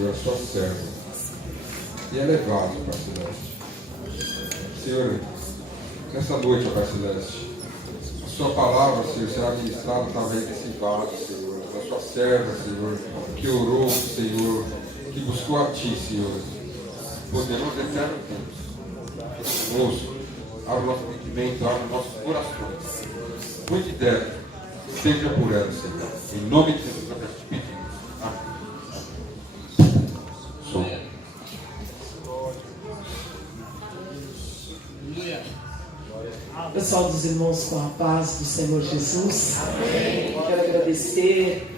Senhor, a sua serva e é levado, Pai Celeste. Senhor, nessa noite, Pai Celeste, a sua palavra, Senhor, será ministrada através desse vaso, Senhor, da sua serva, Senhor, que orou, Senhor, que buscou a Ti, Senhor, poderoso eterno Deus. Moço, abra o nosso entendimento, abra os nossos corações. Cuide dela, seja por ela, Senhor. Em nome de Jesus, nós te pedimos. Pessoal dos irmãos, com a paz do Senhor Jesus. Amém. Quero agradecer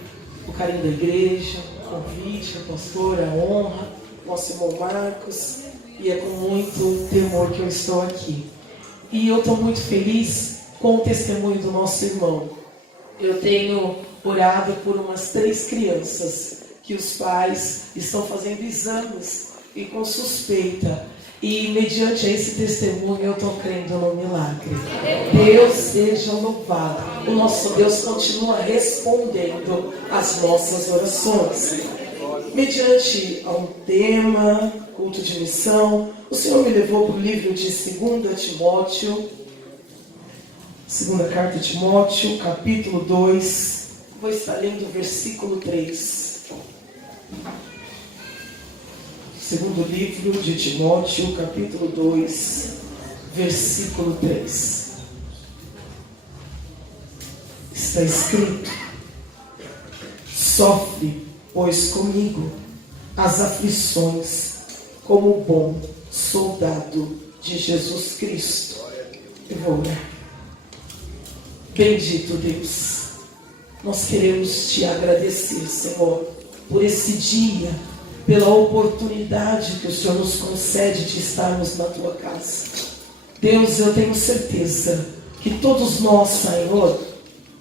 o carinho da igreja, o convite, a pastora, a honra, nosso irmão Marcos. E é com muito temor que eu estou aqui. E eu estou muito feliz com o testemunho do nosso irmão. Eu tenho orado por umas 3 crianças que os pais estão fazendo exames e com suspeita. E mediante esse testemunho eu estou crendo no milagre. Deus seja louvado. O nosso Deus continua respondendo às nossas orações. Mediante a um tema, culto de missão, o Senhor me levou para o livro de 2 Timóteo, segunda carta de Timóteo, capítulo 2. Vou estar lendo o versículo 3. Segundo livro de Timóteo, capítulo 2, versículo 3. Está escrito: sofre, pois, comigo as aflições, como bom soldado de Jesus Cristo. Eu vou orar. Bendito Deus, nós queremos te agradecer, Senhor, por esse dia, pela oportunidade que o Senhor nos concede de estarmos na Tua casa. Deus, eu tenho certeza que todos nós, Senhor,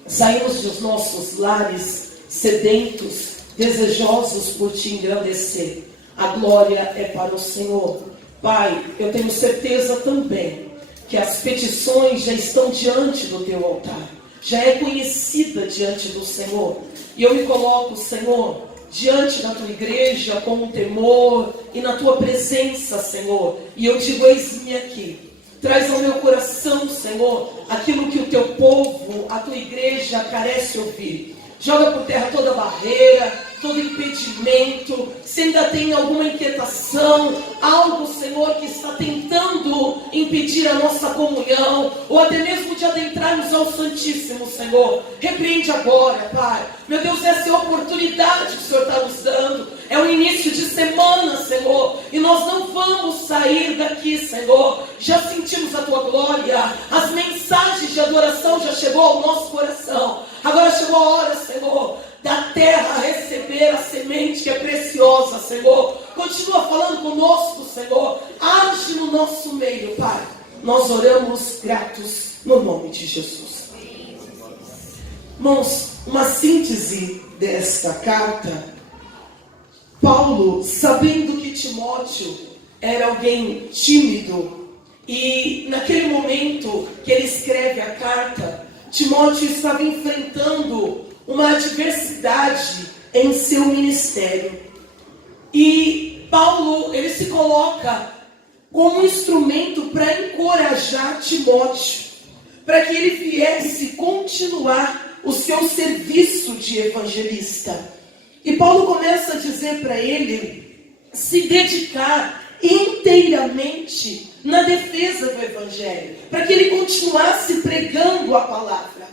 saímos dos nossos lares sedentos, desejosos por Te engrandecer. A glória é para o Senhor. Pai, eu tenho certeza também que as petições já estão diante do Teu altar, já é conhecida diante do Senhor. E eu me coloco, Senhor, diante da Tua igreja com um temor e na Tua presença, Senhor. E eu digo: eis-me aqui. Traz ao meu coração, Senhor, aquilo que o Teu povo, a Tua igreja carece ouvir. Joga por terra toda barreira, todo impedimento. Se ainda tem alguma inquietação, algo, Senhor, que está tentando impedir a nossa comunhão, ou até mesmo de adentrarmos ao Santíssimo, Senhor, repreende agora, Pai. Meu Deus, essa é a oportunidade que o Senhor está nos dando. É o início de semana, Senhor, e nós não vamos sair daqui, Senhor. Já sentimos a Tua glória, as mensagens de adoração já chegou ao nosso coração. Agora chegou a hora, Senhor, da terra receber a semente que é preciosa, Senhor. Continua falando conosco, Senhor. Age no nosso meio, Pai. Nós oramos gratos no nome de Jesus. Irmãos, uma síntese desta carta. Paulo, sabendo que Timóteo era alguém tímido, e naquele momento que ele escreve a carta, Timóteo estava enfrentando uma adversidade em seu ministério. E Paulo, ele se coloca como um instrumento para encorajar Timóteo, para que ele viesse continuar o seu serviço de evangelista. E Paulo começa a dizer para ele se dedicar inteiramente na defesa do evangelho, para que ele continuasse pregando a palavra.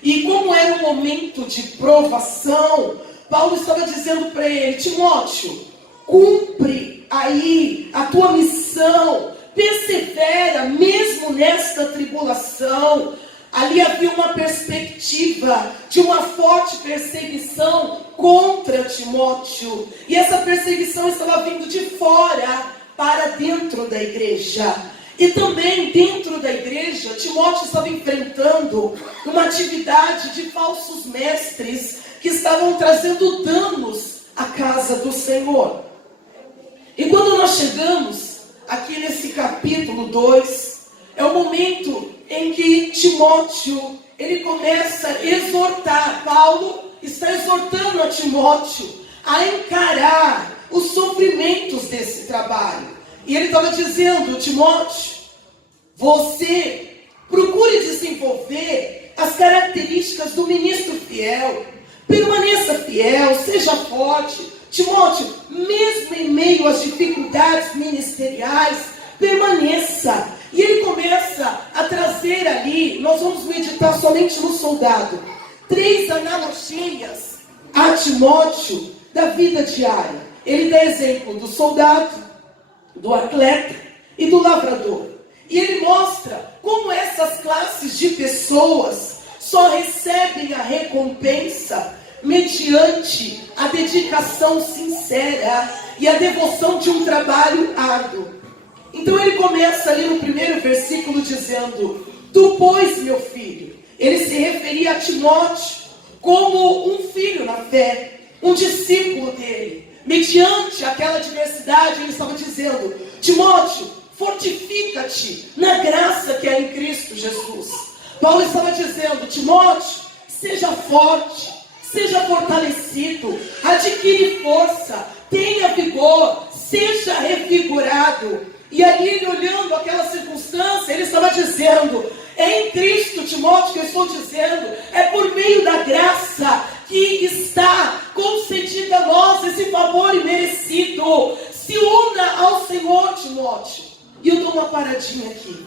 E como era um momento de provação, Paulo estava dizendo para ele: Timóteo, cumpre aí a tua missão, persevera mesmo nesta tribulação. Ali havia uma perspectiva de uma forte perseguição contra Timóteo, e essa perseguição estava vindo de fora para dentro da igreja. E também dentro da igreja, Timóteo estava enfrentando uma atividade de falsos mestres que estavam trazendo danos à casa do Senhor. E quando nós chegamos aqui nesse capítulo 2, é o momento em que Timóteo, ele começa a exortar. Paulo está exortando a Timóteo a encarar os sofrimentos desse trabalho. E ele estava dizendo: Timóteo, você procure desenvolver as características do ministro fiel. Permaneça fiel, seja forte. Timóteo, mesmo em meio às dificuldades ministeriais, permaneça. E ele começa a trazer ali, nós vamos meditar somente no soldado, 3 analogias a Timóteo da vida diária. Ele dá exemplo do soldado, do atleta e do lavrador. E ele mostra como essas classes de pessoas só recebem a recompensa mediante a dedicação sincera e a devoção de um trabalho árduo. Então ele começa ali no primeiro versículo dizendo: tu, pois, meu filho. Ele se referia a Timóteo como um filho na fé, um discípulo dele. Mediante aquela diversidade, ele estava dizendo: Timóteo, fortifica-te na graça que é em Cristo Jesus. Paulo estava dizendo: Timóteo, seja forte, seja fortalecido, adquire força, tenha vigor, seja revigorado. E ali ele, olhando aquela circunstância, ele estava dizendo: é em Cristo, Timóteo, que eu estou dizendo, é por meio da graça que está concedida a nós esse favor imerecido. Se una ao Senhor, Timóteo. E eu dou uma paradinha aqui.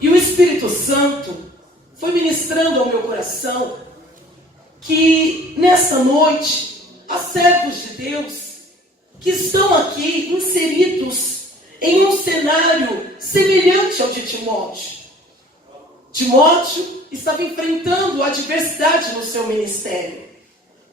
E o Espírito Santo foi ministrando ao meu coração que nessa noite, há servos de Deus que estão aqui inseridos em um cenário semelhante ao de Timóteo. Timóteo estava enfrentando a adversidade no seu ministério.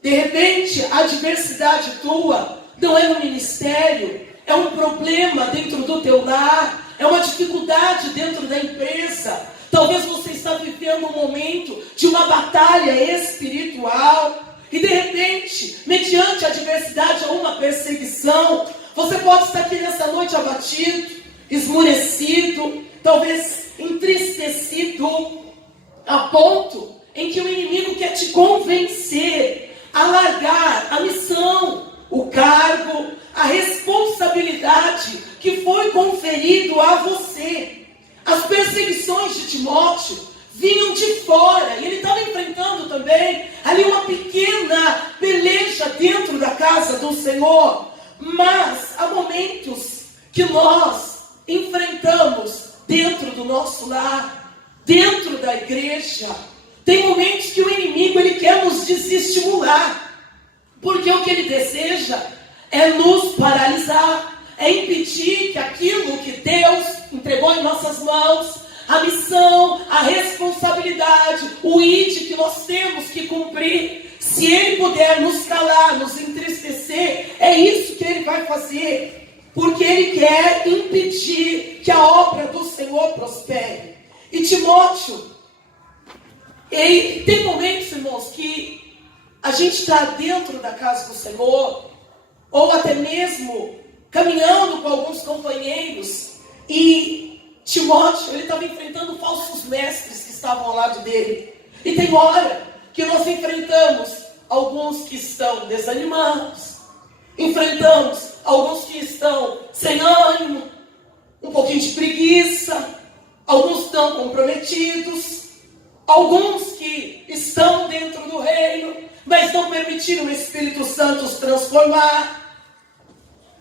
De repente, a adversidade tua não é no ministério, é um problema dentro do teu lar, é uma dificuldade dentro da empresa. Talvez você está vivendo um momento de uma batalha espiritual e de repente, mediante a adversidade ou uma perseguição, você pode estar aqui nessa noite abatido, esmurecido, talvez entristecido, a ponto em que o inimigo quer te convencer a largar a missão, o cargo, a responsabilidade que foi conferido a você. As perseguições de Timóteo vinham de fora, e ele estava enfrentando também ali uma pequena peleja dentro da casa do Senhor. Mas há momentos que nós enfrentamos dentro do nosso lar, dentro da igreja. Tem momentos que o inimigo ele quer nos desestimular, porque o que ele deseja é nos paralisar, é impedir que aquilo que Deus entregou em nossas mãos, a missão, a responsabilidade, o ID que nós temos que cumprir, se ele puder nos calar, nos entristecer, é isso que ele vai fazer, porque ele quer impedir que a obra do Senhor prospere. E Timóteo, tem momentos, irmãos, que a gente está dentro da casa do Senhor, ou até mesmo caminhando com alguns companheiros, e Timóteo, ele estava enfrentando falsos mestres que estavam ao lado dele. E tem hora que nós enfrentamos alguns que estão desanimados, enfrentamos alguns que estão sem ânimo, um pouquinho de preguiça, alguns estão comprometidos, alguns que estão dentro do reino, mas não permitiram o Espírito Santo os transformar.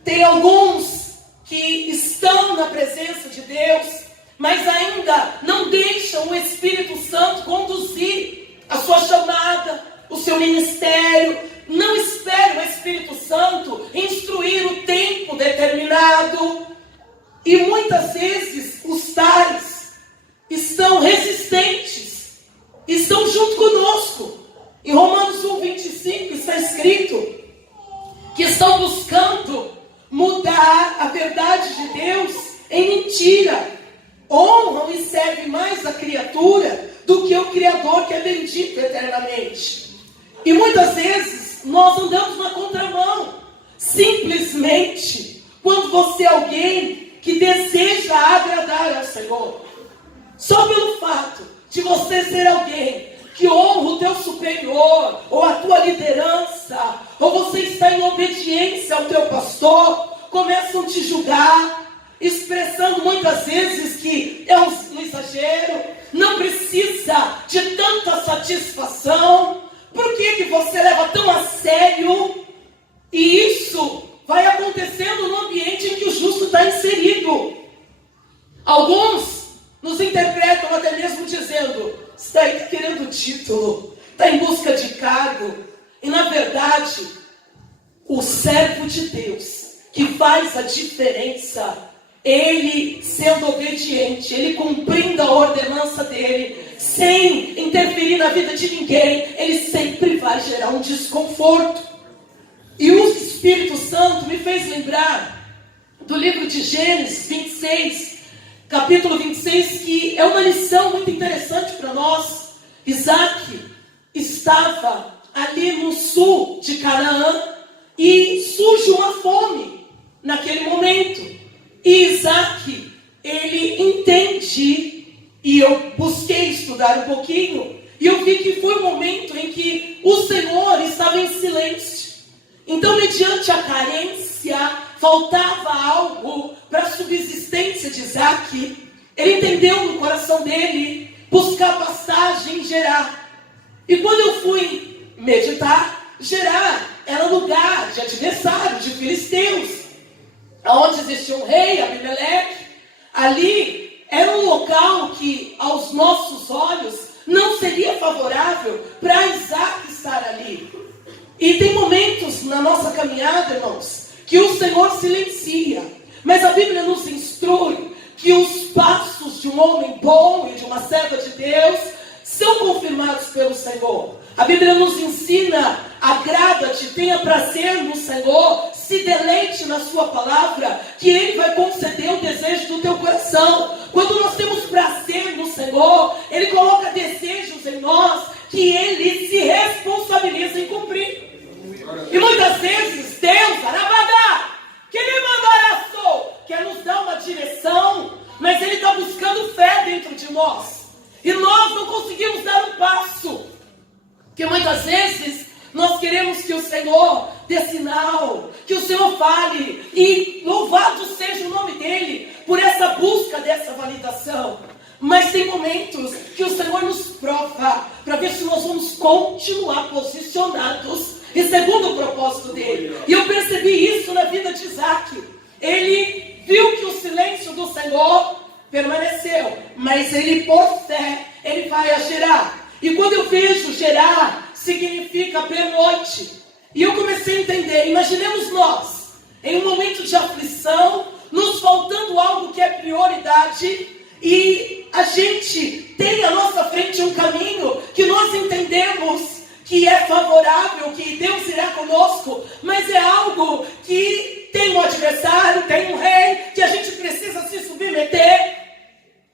Tem alguns que estão na presença de Deus, mas ainda não deixam o Espírito Santo conduzir a sua chamada, o seu ministério. Não esperam o Espírito Santo instruir o tempo determinado. E muitas vezes os tais estão resistentes, estão junto conosco. Em Romanos 1:25 está escrito que estão buscando mudar a verdade de Deus em mentira. Honram e servem mais a criatura do que o Criador, que é bendito eternamente. E muitas vezes nós andamos na contramão. Simplesmente quando você é alguém que deseja agradar ao Senhor, só pelo fato de você ser alguém que honra o teu superior, ou a tua liderança, ou você está em obediência ao teu pastor, começam a te julgar, expressando muitas vezes que é um exagero, não precisa de tanta satisfação. Por que você leva tão a sério? E isso vai acontecendo no ambiente em que o justo está inserido. Alguns nos interpretam até mesmo dizendo: está aí querendo título, está em busca de cargo. E na verdade, o servo de Deus, que faz a diferença, ele sendo obediente, ele cumprindo a ordenança dele, sem interferir na vida de ninguém, ele sempre vai gerar um desconforto. E o Espírito Santo me fez lembrar do livro de Gênesis 26, capítulo 26, que é uma lição muito interessante para nós. Isaac estava ali no sul de Canaã e surge uma fome naquele momento. E Isaac, ele entende, e eu busquei estudar um pouquinho, e eu vi que foi um momento em que o Senhor estava em silêncio. Então, mediante a carência, faltava algo para a subsistência de Isaac. Ele entendeu no coração dele buscar passagem em Gerar. E quando eu fui meditar, Gerar era lugar de adversário, de filisteus, onde existia um rei, Abimeleque. Ali era um local que aos nossos olhos não seria favorável para Isaac estar ali. E tem momentos na nossa caminhada, irmãos, que o Senhor silencia, mas a Bíblia nos instrui que os passos de um homem bom e de uma serva de Deus são confirmados pelo Senhor. A Bíblia nos ensina: agrada-te, tenha prazer no Senhor, se deleite na sua palavra, que Ele vai conceder o desejo do teu coração. Quando nós temos prazer no Senhor, Ele coloca desejos em nós que Ele se responsabiliza em cumprir. E muitas vezes Deus, Arabadá, que Ele mandará, quer nos dar uma direção, mas Ele está buscando fé dentro de nós. E nós não conseguimos dar um passo. Porque muitas vezes nós queremos que o Senhor dê sinal, que o Senhor fale, e louvado seja o nome dEle por essa busca dessa validação. Mas tem momentos que o Senhor nos prova para ver se nós vamos continuar posicionados e segundo o propósito dEle. E eu percebi isso na vida de Isaac. Ele viu que o silêncio do Senhor permaneceu, mas ele, por fé, ele vai a Gerar. E quando eu vejo Gerar, significa pernoite. E eu comecei a entender: imaginemos nós, em um momento de aflição, nos faltando algo que é prioridade, e a gente tem à nossa frente um caminho que nós entendemos que é favorável, que Deus irá conosco, mas é algo que tem um adversário, tem um rei, que a gente precisa se submeter,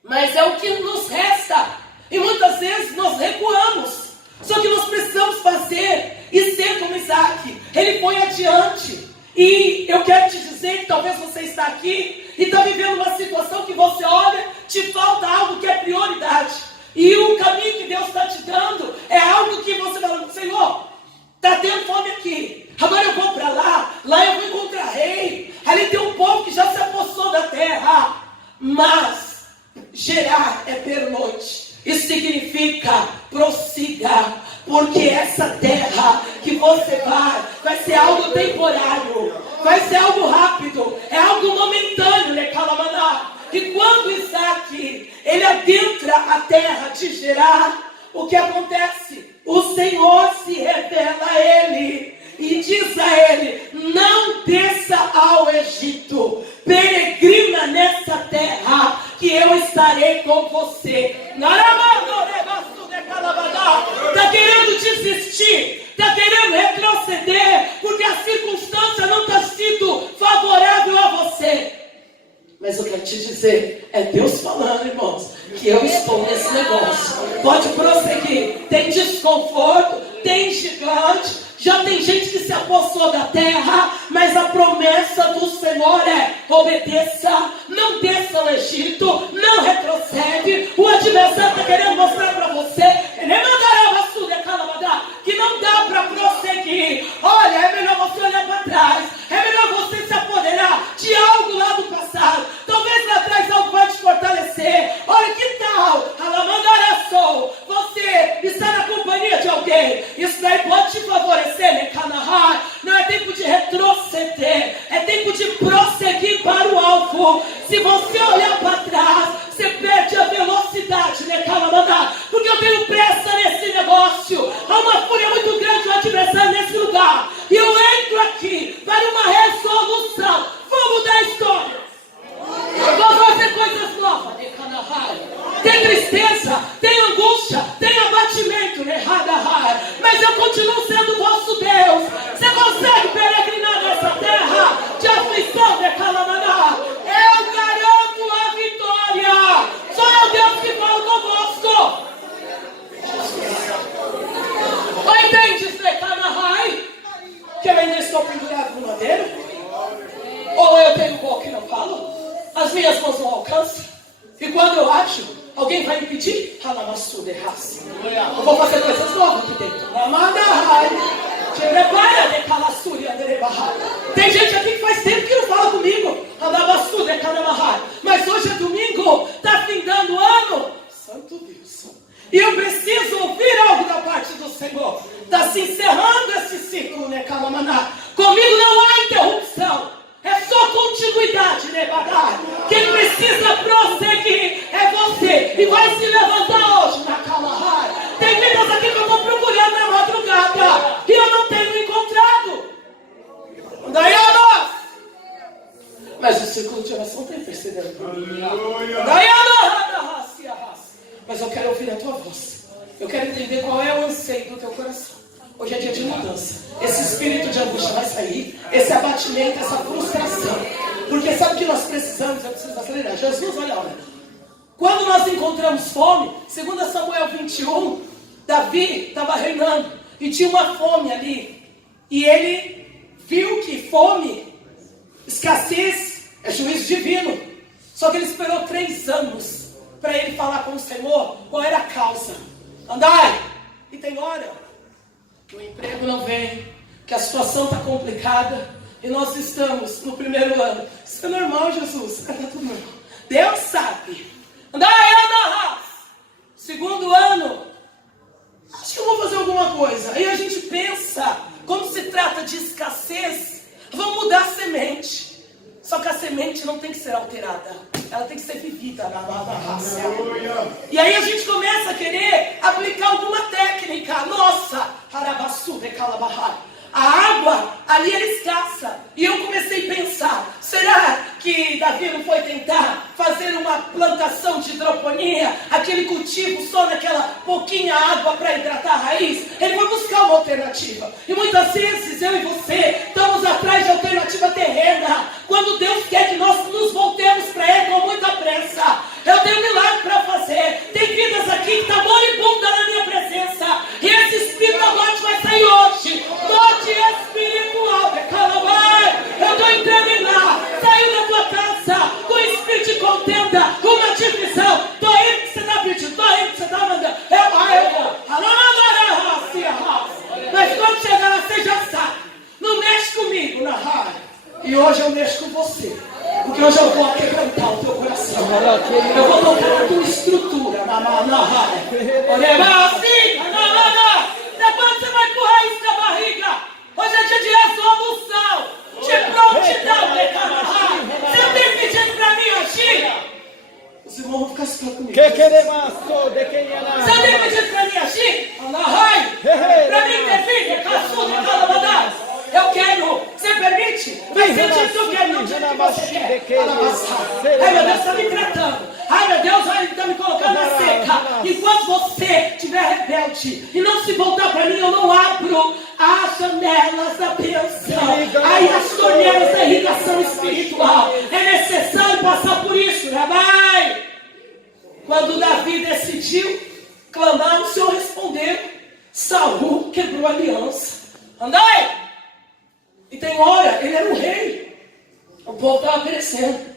mas é o que nos resta, e muitas vezes nós recuamos. Só que nós precisamos fazer e ser como Isaac. Ele foi adiante. E eu quero te dizer que talvez você está aqui e está vivendo uma situação que você olha, te falta algo que é prioridade. E o caminho que Deus está te dando é algo que você fala: Senhor, está tendo fome aqui, agora eu vou para lá, lá eu vou encontrar rei, ali tem um povo que já se apossou da terra. Mas Gerar é pernoite. Isso significa prossiga, porque essa terra que você vai ser algo temporário, vai ser algo rápido, é algo momentâneo, né, Calamaná? E quando Isaac, ele adentra a terra de Gerar, o que acontece? O Senhor se revela a ele e diz a ele: não desça ao Egito, peregrina nessa terra, que eu estarei com você. Está querendo desistir, está querendo retroceder, porque a circunstância não está sendo favorável a você. Mas eu quero te dizer, é Deus falando, irmãos, que eu estou nesse negócio. Pode prosseguir. Tem desconforto, tem gigante, já tem gente que se apossou da terra, mas a promessa do Senhor é: obedeça, não desça ao Egito, não retrocede. O adversário está querendo mostrar para você: ele mandará tem tristeza, tem angústia, tem abatimento, né? Mas eu continuo sendo vosso Deus. Você consegue peregrinar nessa terra de aflição, né? Eu garanto a vitória. Só é o Deus que fala convosco. Ou entendes, né? Que eu ainda estou pendurado no madeiro? Ou eu tenho boca e não falo? As minhas mãos não alcançam? E quando eu acho, alguém vai me pedir? Eu vou fazer coisas novas aqui dentro. Tem gente aqui que faz tempo que não fala comigo. Mas hoje é domingo, está findando o ano. Santo Deus. E eu preciso ouvir algo da parte do Senhor. Está se encerrando esse ciclo, né, Calamaná? Comigo não há interrupção. É só continuidade, né, Badai? Quem precisa prosseguir é você. E vai se levantar hoje na Kalahai. Tem vidas aqui que eu estou procurando na madrugada. E eu não tenho encontrado. Daí eu não. Mas o ciclo de oração está intercedendo por mim. Daí eu não. Mas eu quero ouvir a tua voz. Eu quero entender qual é o anseio do teu coração. Hoje é dia de mudança. Esse espírito de angústia vai sair. Esse abatimento, essa frustração. Porque sabe o que nós precisamos? Eu preciso acelerar. Jesus, olha. Quando nós encontramos fome, 2 Samuel 21, Davi estava reinando. E tinha uma fome ali. E ele viu que fome, escassez, é juízo divino. Só que ele esperou 3 anos para ele falar com o Senhor qual era a causa. Andai! E tem hora que o emprego não vem, que a situação está complicada, e nós estamos no primeiro ano. Isso é normal, Jesus. Está tudo normal. Deus sabe. Andai, anda! Segundo ano, acho que eu vou fazer alguma coisa. Aí a gente pensa, como se trata de escassez, vamos mudar a semente. Só que a semente não tem que ser alterada. Ela tem que ser vivida na raça. E aí a gente começa a querer aplicar alguma técnica. Nossa, a água ali era escassa. E eu comecei a pensar, será que Davi não foi tentar fazer uma plantação de hidroponia? Aquele cultivo só naquela pouquinha água para hidratar a raiz? Ele foi buscar uma alternativa. E muitas vezes eu e você estamos atrás de alternativa terrena, quando Deus quer que nós nos voltemos para Ele com muita pressa. Eu tenho um milagre para fazer. Tem vidas aqui que estão moribundas na minha presença. E esse espírito da morte vai sair hoje. Morte espiritual. Eu estou entrando em lá. Saiu da tua casa com espírito de contenda, com uma divisão. Estou indo que você está pedindo. Estou indo que você está mandando. Mas quando chegar lá, você já sabe. Não mexe comigo na rádio. E hoje eu mexo com você. Porque hoje eu vou quebrantar o teu coração. Eu vou tocar a tua estrutura. Depois você vai empurrar isso na barriga. Hoje é dia de resolução, de prontidão. Você não tem pedido para mim agir? Os irmãos vão ficar só comigo. Você não tem pedido para mim agir? Para mim intervir, eu quero, você permite? Vai sentir que eu quero, não dizer que você quer. Ai meu Deus, está me tratando. Ai meu Deus, está me colocando na seca. Enquanto você estiver rebelde e não se voltar para mim, eu não abro as janelas da bênção. Ai, as torneiras da irrigação espiritual. É necessário passar por isso, Rabai. Quando Davi decidiu clamar, o Senhor respondeu. Saul quebrou a aliança. Andai! E tem hora, ele era um rei. O povo estava perecendo.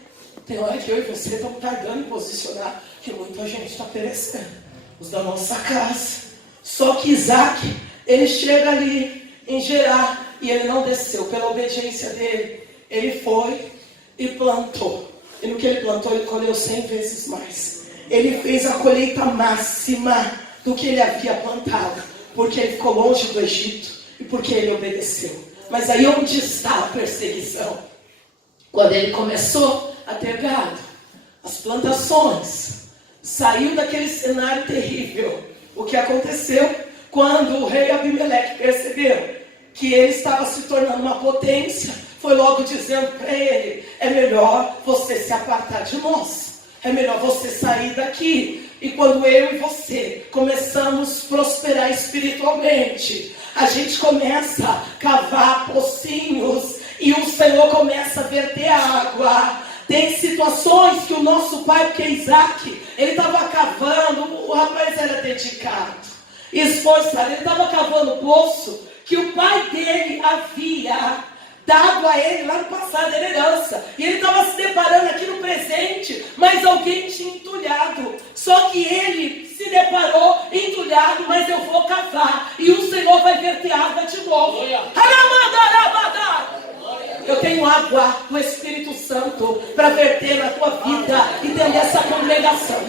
Tem hora que eu e você estamos tardando em posicionar, que muita gente está perecendo. Os da nossa casa. Só que Isaac, ele chega ali em Gerar e ele não desceu. Pela obediência dele, ele foi e plantou. E no que ele plantou, ele colheu 100 vezes mais. Ele fez a colheita máxima do que ele havia plantado. Porque ele ficou longe do Egito e porque ele obedeceu. Mas aí onde está a perseguição? Quando ele começou a ter gado, as plantações, saiu daquele cenário terrível. O que aconteceu? Quando o rei Abimeleque percebeu que ele estava se tornando uma potência, foi logo dizendo para ele, é melhor você se apartar de nós. é melhor você sair daqui. E quando eu e você começamos a prosperar espiritualmente, a gente começa a cavar pocinhos e o Senhor começa a verter água. Tem situações que o nosso pai, porque Isaac, ele estava cavando, o rapaz era dedicado, esforçado, ele estava cavando o poço que o pai dele havia dado a ele lá no passado, era herança. E ele estava se deparando aqui no presente, mas alguém tinha entulhado. Só que ele se deparou entulhado, mas eu vou cavar. E o Senhor vai verter água de novo. Eu tenho água do Espírito Santo para verter na tua vida e dentro dessa congregação.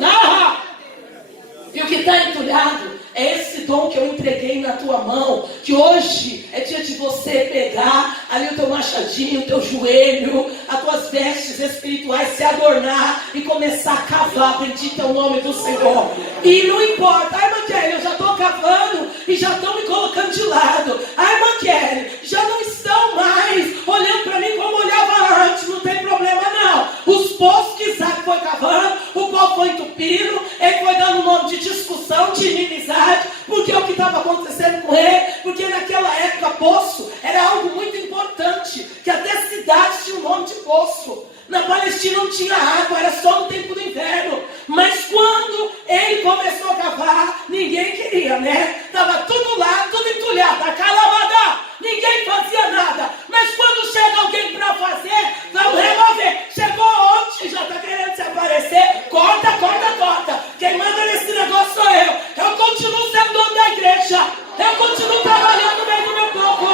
E o que está entulhado é esse dom que eu entreguei na tua mão, que hoje é dia de você pegar ali o teu machadinho, o teu joelho, as tuas vestes espirituais, se adornar e começar a cavar. Bendito é o nome do Senhor. E não importa, ai, irmã Kelly, eu já estou cavando e já estão me colocando de lado. Ai, irmã Kelly, já não estão mais olhando para mim como olhava antes. Não tem problema não. Os poços que Isaac foi cavando, o qual foi entupido, ele foi dando nome de discussão, de inimizade, porque o que estava acontecendo com ele, porque naquela época poço era algo muito importante, que até cidades tinham o nome de poço. Na Palestina não tinha água, era só no tempo do inverno. Mas quando ele começou a cavar, ninguém queria, né? Estava tudo lá, tudo entulhado, a calabada, ninguém fazia nada. Mas quando chega alguém para fazer, vamos remover. Chegou ontem, já está querendo se aparecer. Corta, corta, corta. Quem manda nesse negócio sou eu. Eu continuo sendo dono da igreja. Eu continuo trabalhando no meio do meu corpo.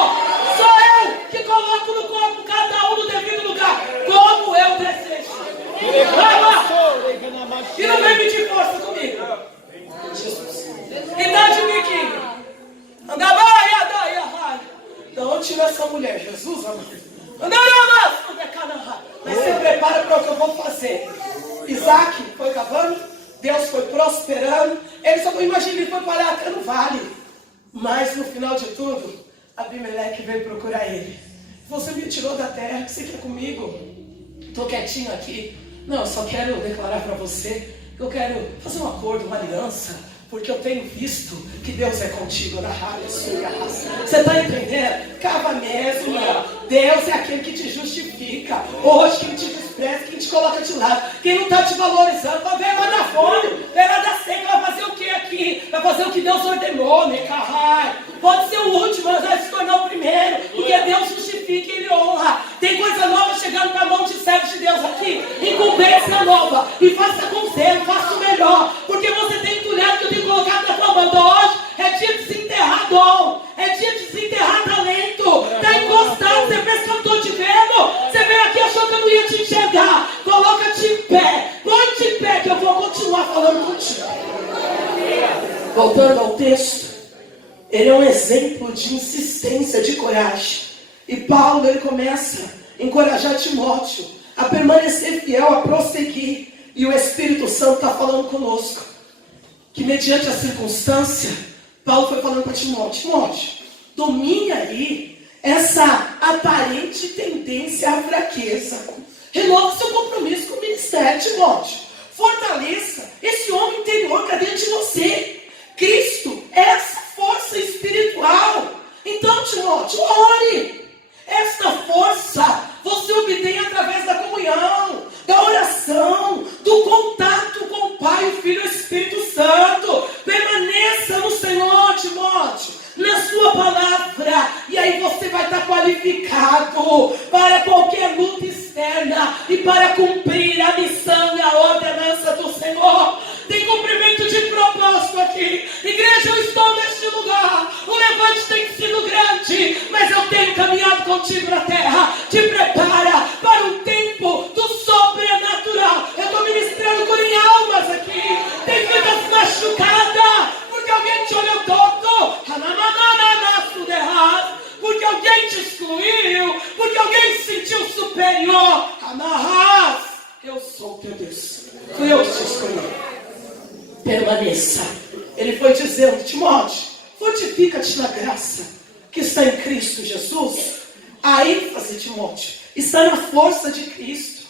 Sou eu que coloco no corpo cada um no devido lugar, como eu desejo. E não vem medir força comigo. Jesus. Idade biquinho. Andava da onde tirou essa mulher? Jesus, amado. Mas se prepara para o que eu vou fazer. Isaac foi cavando, Deus foi prosperando. Ele só imagina, ele foi parar até no vale. Mas no final de tudo, Abimeleque veio procurar ele. Você me tirou da terra, o que você quer comigo? Estou quietinho aqui. Não, eu só quero declarar para você que eu quero fazer um acordo, uma aliança, porque eu tenho visto que Deus é contigo na rádio sua. Você está entendendo? Cava mesmo. Deus é aquele que te justifica. Hoje quem te despreza, quem te coloca de lado, quem não está te valorizando, vai ver lá da fome, vai lá da seca, vai fazer o que aqui? Vai fazer o que Deus ordenou, né, carrai? Pode ser o último, mas vai se tornar o primeiro, porque Deus justifica e Ele honra. Tem coisa nova chegando para a mão de servos de Deus aqui. Incumbência nova. E faça com zelo, faça o melhor, porque você tem entulhado que eu tenho colocado na tua banda hoje. É dia de desenterrar dom, é dia de desenterrar talento. Está encostado, você pensa que eu estou te vendo? Você veio aqui e achou que eu não ia te enxergar. Coloca-te em pé, põe-te em pé, que eu vou continuar falando contigo. Voltando ao texto, ele é um exemplo de insistência, de coragem. E Paulo, ele começa a encorajar Timóteo a permanecer fiel, a prosseguir. E o Espírito Santo está falando conosco, que mediante a circunstância, Paulo foi falando para Timóteo: Timóteo, domine aí essa aparente tendência à fraqueza. Renova seu compromisso com o ministério, Timóteo. Fortaleça esse homem interior que há dentro de você. Cristo é essa força espiritual. Então, Timóteo, ore. Esta força você obtém através da comunhão, da oração, do contato com o Pai, o Filho e o Espírito Santo. Permaneça no Senhor, Timóteo, na sua palavra, e aí você vai estar qualificado para qualquer luta externa e para cumprir a missão e a ordenança do Senhor. Tem cumprimento de propósito aqui. Igreja, eu estou neste lugar. O levante tem sido grande, mas eu tenho caminhado contigo na terra. Te prepara para um tempo do sobrenatural. Eu estou ministrando cura em almas aqui. Tem vidas machucadas, porque alguém te olhou torto, porque alguém te excluiu, porque alguém se sentiu superior. Eu sou o teu Deus. Fui eu que te escolhi. Permaneça. Ele foi dizendo: Timóteo, fortifica-te na graça que está em Cristo Jesus. A ênfase, Timóteo, está na força de Cristo,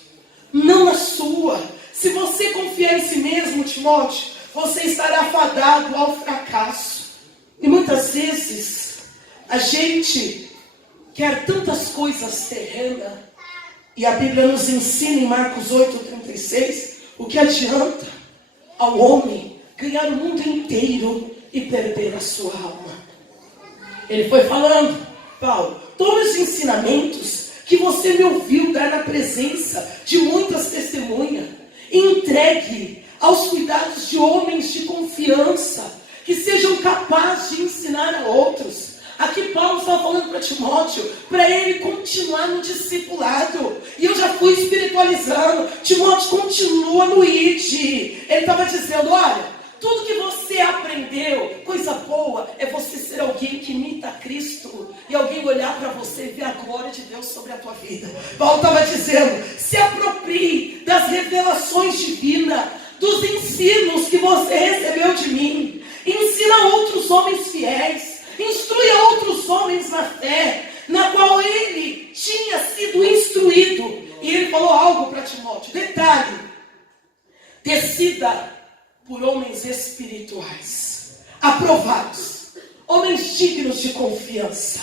não na sua. Se você confiar em si mesmo, Timóteo, você estará fadado ao fracasso. E muitas vezes a gente quer tantas coisas terrenas, e a Bíblia nos ensina em Marcos 8,36, o que adianta ao homem ganhar o mundo inteiro e perder a sua alma. Ele foi falando, Paulo, todos os ensinamentos que você me ouviu dar na presença de muitas testemunhas, entregue aos cuidados de homens de confiança, que sejam capazes de ensinar a outros. Aqui Paulo está falando para Timóteo, para ele continuar no discipulado. E eu já fui espiritualizando. Timóteo, continua no ID. Ele estava dizendo, olha, tudo que você aprendeu, coisa boa, é você ser alguém que imita Cristo. E alguém olhar para você e ver a glória de Deus sobre a tua vida. Paulo estava dizendo, se aproprie das revelações divinas, dos ensinos que você recebeu de mim. Ensina outros homens fiéis. Instrui a outros homens na fé, na qual ele tinha sido instruído. E ele falou algo para Timóteo. Detalhe, decida por homens espirituais, aprovados, homens dignos de confiança,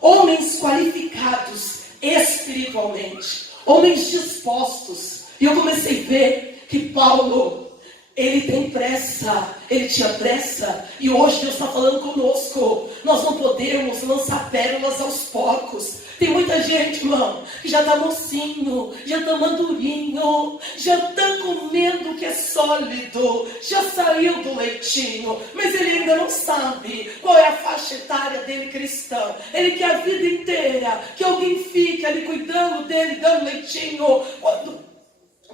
homens qualificados espiritualmente, homens dispostos. E eu comecei a ver que Paulo, ele tem pressa, ele tinha pressa, e hoje Deus está falando conosco. Nós não podemos lançar pérolas aos porcos. Tem muita gente, irmão, que já está mocinho, já está madurinho, já está comendo o que é sólido, já saiu do leitinho, mas ele ainda não sabe qual é a faixa etária dele cristã. Ele quer a vida inteira que alguém fique ali cuidando dele, dando leitinho,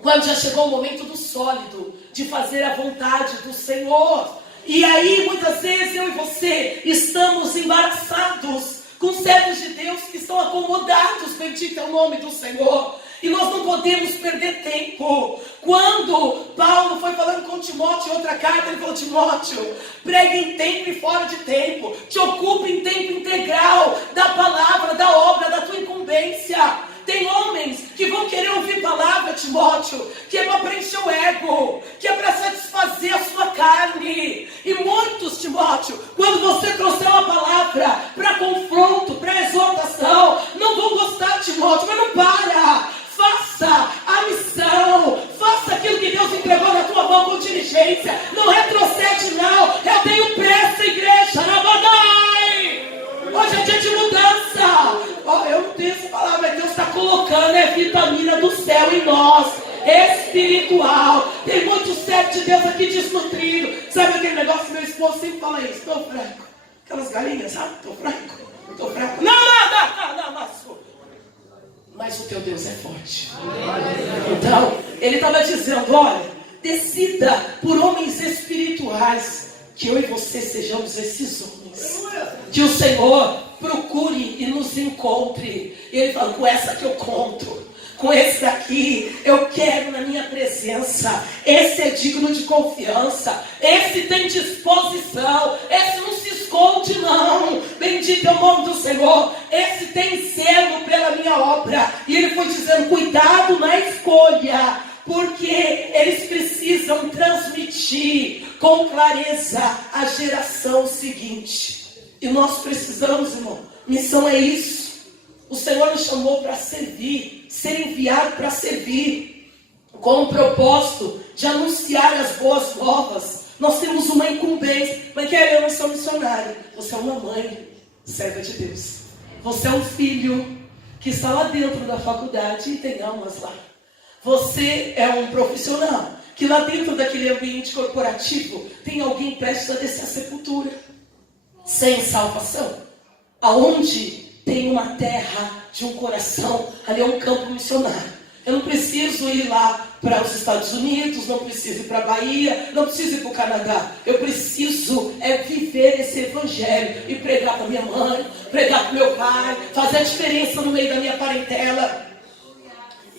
quando já chegou o momento do sólido, de fazer a vontade do Senhor. E aí, muitas vezes, eu e você estamos embaraçados com servos de Deus que estão acomodados, bendito é o nome do Senhor. E nós não podemos perder tempo. Quando Paulo foi falando com Timóteo em outra carta, ele falou, Timóteo, pregue em tempo e fora de tempo. Te ocupe em tempo integral da palavra, da obra, da tua incumbência. Tem homens que vão querer ouvir palavra, Timóteo, que é para preencher o ego, que é para satisfazer a sua carne. E muitos, Timóteo, quando você trouxer uma palavra para confronto, para exortação, não vão gostar, Timóteo, mas não para. Faça a missão, faça aquilo que Deus entregou na tua mão com diligência. Não retrocede, não. Eu tenho pressa, igreja, Rabadai. Hoje é dia de mudança. Eu não tenho essa palavra, mas Deus está colocando vitamina do céu em nós, espiritual. Tem muito servo de Deus aqui desnutrido. Sabe aquele negócio, meu esposo sempre fala isso, estou fraco. Aquelas galinhas, sabe? Estou fraco. Não. Mas o teu Deus é forte. Então, ele estava dizendo, olha, decida por homens espirituais, que eu e você sejamos esses homens. Que o Senhor procure e nos encontre. E ele fala, com essa que eu conto, com esse daqui eu quero na minha presença. Esse é digno de confiança, esse tem disposição, esse não se esconde não, bendito é o nome do Senhor, esse tem zelo pela minha obra. E ele foi dizendo, cuidado na escolha, porque eles precisam transmitir com clareza a geração seguinte. E nós precisamos, irmão, missão é isso. O Senhor nos chamou para servir, ser enviado para servir, com o propósito de anunciar as boas novas. Nós temos uma incumbência. Mas eu não sou missionário. Você é uma mãe, serva de Deus. Você é um filho que está lá dentro da faculdade e tem almas lá. Você é um profissional que lá dentro daquele ambiente corporativo tem alguém prestes a descer a sepultura, sem salvação. Aonde tem uma terra de um coração, ali é um campo missionário. Eu não preciso ir lá para os Estados Unidos, não preciso ir para a Bahia, não preciso ir para o Canadá. Eu preciso viver esse evangelho e pregar para minha mãe, pregar para o meu pai, fazer a diferença no meio da minha parentela.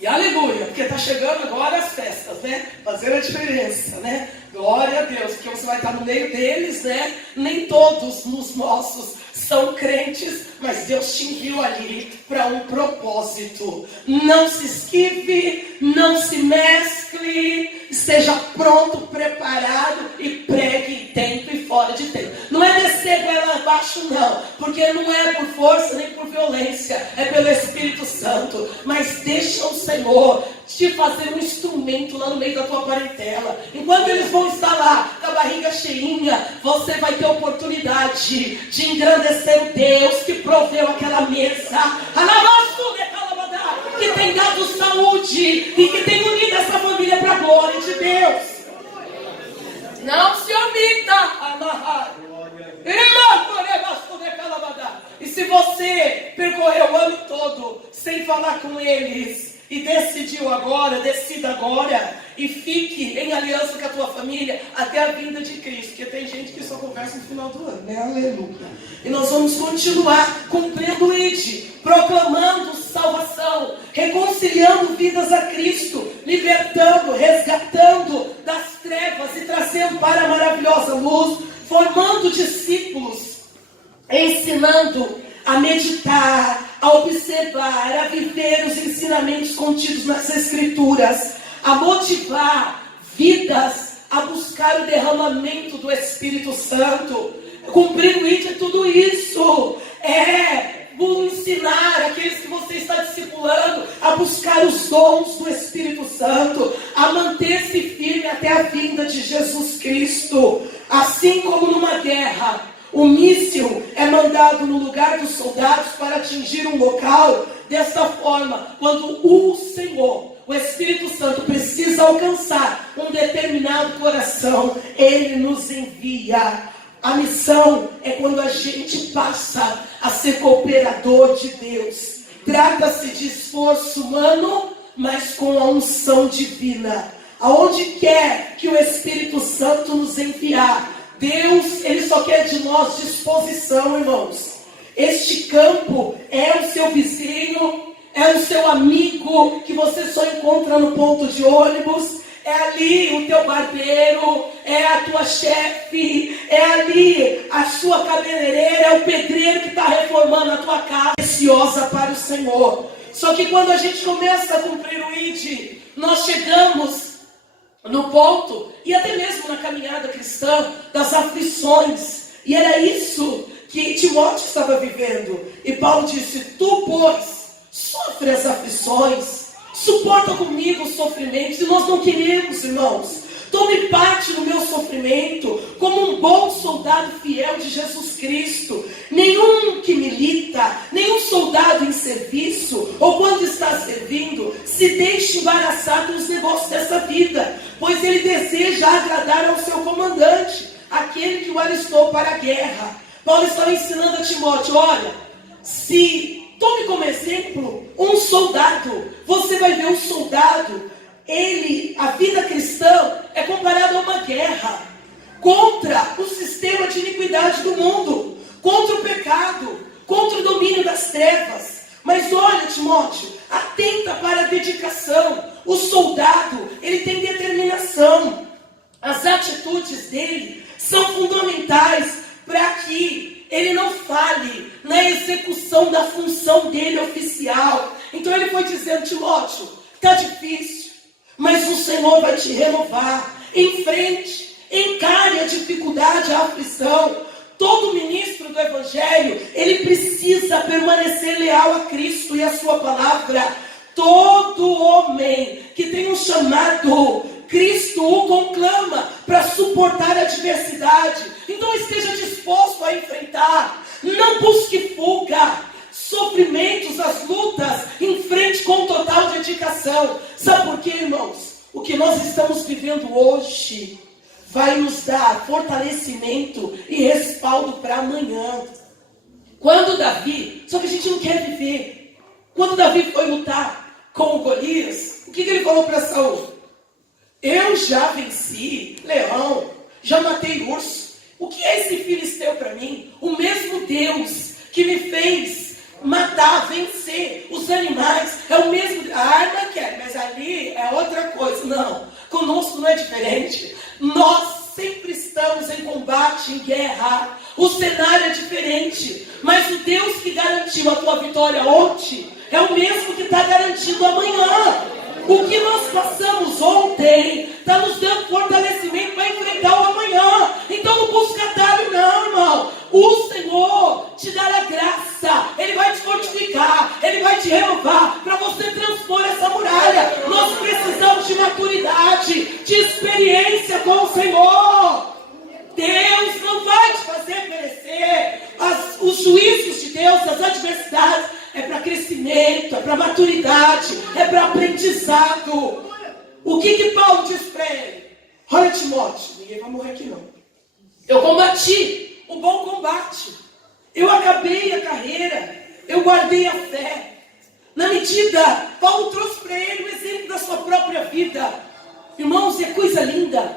E aleluia, porque está chegando agora as festas, né? Fazer a diferença, né? Glória a Deus, porque você vai estar no meio deles, né? Nem todos os nossos são crentes, mas Deus te enviou ali para um propósito. Não se esquive, não se mescle, esteja pronto, preparado e pregue em tempo e fora de tempo. Não é descer goela abaixo não, porque não é por força nem por violência, é pelo Espírito Santo. Mas deixa o Senhor te fazer um instrumento lá no meio da tua parentela. Enquanto eles vão estar lá com a barriga cheinha, você vai ter oportunidade de engrandecer o Deus que proveu aquela mesa, que tem dado saúde e que tem unido essa família para a glória de Deus. Não se omita, amarrar. E se você percorreu o ano todo sem falar com eles e decidiu agora, decida agora e fique em aliança com a tua família até a vinda de Cristo, porque tem gente que só conversa no final do ano, né? Aleluia. E nós vamos continuar cumprindo o ID, proclamando salvação, reconciliando vidas a Cristo, libertando, resgatando das trevas e trazendo para a maravilhosa luz, formando discípulos, ensinando a meditar, a observar, a viver os ensinamentos contidos nas Escrituras, a motivar vidas a buscar o derramamento do Espírito Santo. Cumprir o ID é tudo isso. Ensinar aqueles que você está discipulando a buscar os dons do Espírito Santo, a manter-se firme até a vinda de Jesus Cristo. Assim como numa guerra, o míssil é mandado no lugar dos soldados para atingir um local. Desta forma, quando o Senhor, o Espírito Santo, precisa alcançar um determinado coração, Ele nos envia. A missão é quando a gente passa a ser cooperador de Deus. Trata-se de esforço humano, mas com a unção divina. Aonde quer que o Espírito Santo nos enviar, Deus, Ele só quer de nós disposição, irmãos. Este campo é o seu vizinho, é o seu amigo que você só encontra no ponto de ônibus. É ali o teu barbeiro, é a tua chefe, é ali a sua cabeleireira, é o pedreiro que está reformando a tua casa, preciosa para o Senhor. Só que quando a gente começa a cumprir o ID, nós chegamos no ponto, e até mesmo na caminhada cristã, das aflições. E era isso que Timóteo estava vivendo. E Paulo disse: tu, pois, sofre as aflições, suporta comigo os sofrimentos. E nós não queremos, irmãos. Tome parte no meu sofrimento como um bom soldado fiel de Jesus Cristo. Nenhum que milita, nenhum soldado em serviço, ou quando está servindo, se deixe embaraçar pelos negócios dessa vida, pois ele deseja agradar ao seu comandante, aquele que o alistou para a guerra. Paulo estava ensinando a Timóteo: olha, tome como exemplo um soldado. Você vai ver um soldado, a vida cristã é comparada a uma guerra contra o sistema de iniquidade do mundo, contra o pecado, contra o domínio das trevas. Mas olha, Timóteo, atenta para a dedicação. O soldado, ele tem determinação. As atitudes dele são fundamentais para que ele não falhe na execução da função dele oficial. Então ele foi dizendo: Timóteo, está difícil, mas o Senhor vai te renovar. Em frente, encare a dificuldade, a aflição. Todo ministro do Evangelho, ele precisa permanecer leal a Cristo e a sua palavra. Todo homem que tem um chamado, Cristo o conclama para suportar a adversidade. Então esteja disposto a enfrentar. Não busque fuga. Sofrimentos, as lutas, enfrente com total dedicação. Sabe por quê, irmãos? O que nós estamos vivendo hoje vai nos dar fortalecimento e respaldo para amanhã. Quando Davi, só que a gente não quer viver. Quando Davi foi lutar com o Golias, o que ele falou para Saul? Eu já venci leão, já matei urso. O que é esse filisteu para mim? O mesmo Deus que me fez matar, vencer os animais, é o mesmo. A arma quer, mas ali é outra coisa. Não, conosco não é diferente. Nós sempre estamos em combate, em guerra. O cenário é diferente, mas o Deus que garantiu a tua vitória ontem é o mesmo que está garantindo amanhã. O que nós passamos ontem está nos dando fortalecimento para enfrentar o amanhã. Então não busca atalho não, irmão. O Senhor te dará graça, Ele vai te fortificar, Ele vai te renovar para você transpor essa muralha. Nós precisamos de maturidade, de experiência com o Senhor. Deus não vai te fazer perecer. Os juízos de Deus, as adversidades, é para crescimento, é para maturidade, é para aprendizado. O que Paulo diz para ele? Olha, Timóteo, ninguém vai morrer aqui não. Eu combati o bom combate. Eu acabei a carreira. Eu guardei a fé. Na medida, Paulo trouxe para ele o exemplo da sua própria vida. Irmãos, é coisa linda.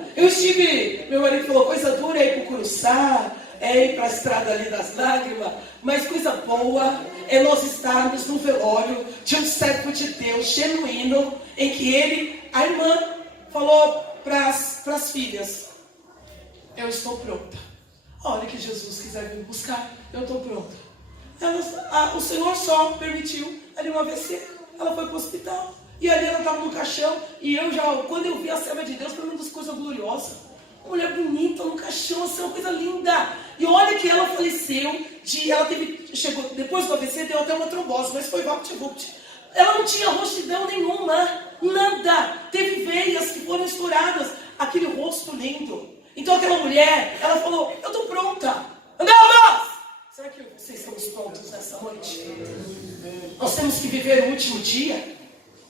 Meu marido falou, coisa dura é ir para o Curuçá, é ir para a estrada ali das lágrimas, mas coisa boa é nós estarmos no velório de um servo de Deus genuíno, em que a irmã falou para as filhas, eu estou pronta. A hora que Jesus quiser vir buscar, eu estou pronta. O Senhor só permitiu ali um AVC, ela foi para o hospital. E ali ela estava no caixão, e quando eu vi a serva de Deus, foi uma das coisas gloriosas. Uma mulher bonita no caixão, assim, uma coisa linda. E olha que ela faleceu, chegou, depois do AVC, deu até uma trombose, mas foi vapt-vupt. Ela não tinha roxidão nenhuma, nada. Teve veias que foram estouradas, aquele rosto lindo. Então aquela mulher, ela falou, eu estou pronta. Andamos! Será que vocês estamos prontos nessa noite? Nós temos que viver o último dia.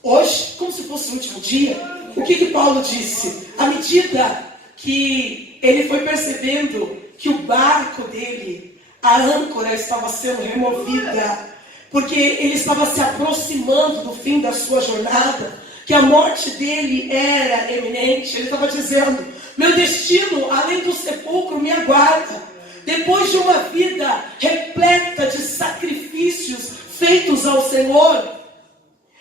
Hoje, como se fosse o último dia, o que Paulo disse? À medida que ele foi percebendo que o barco dele, a âncora estava sendo removida, porque ele estava se aproximando do fim da sua jornada, que a morte dele era eminente, ele estava dizendo, meu destino, além do sepulcro, me aguarda. Depois de uma vida repleta de sacrifícios feitos ao Senhor,